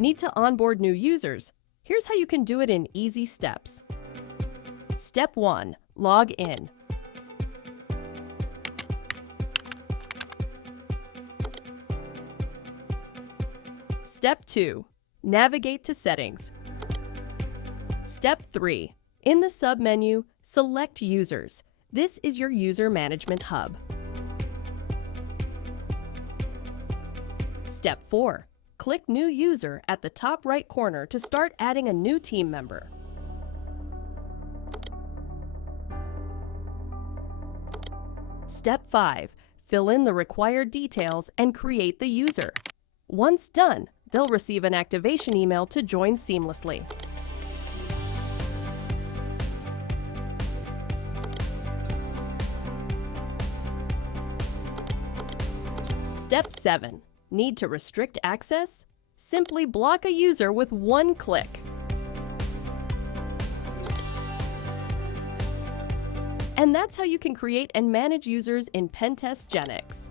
Need to onboard new users? Here's how you can do it in easy steps. Step 1. Log in. Step 2. Navigate to Settings. Step 3. In the submenu, select Users. This is your user management hub. Step 4. Click New User at the top right corner to start adding a new team member. Step 5. Fill in the required details and create the user. Once done, they'll receive an activation email to join seamlessly. Step 7. Need to restrict access? Simply block a user with one click. And that's how you can create and manage users in PentestGenix.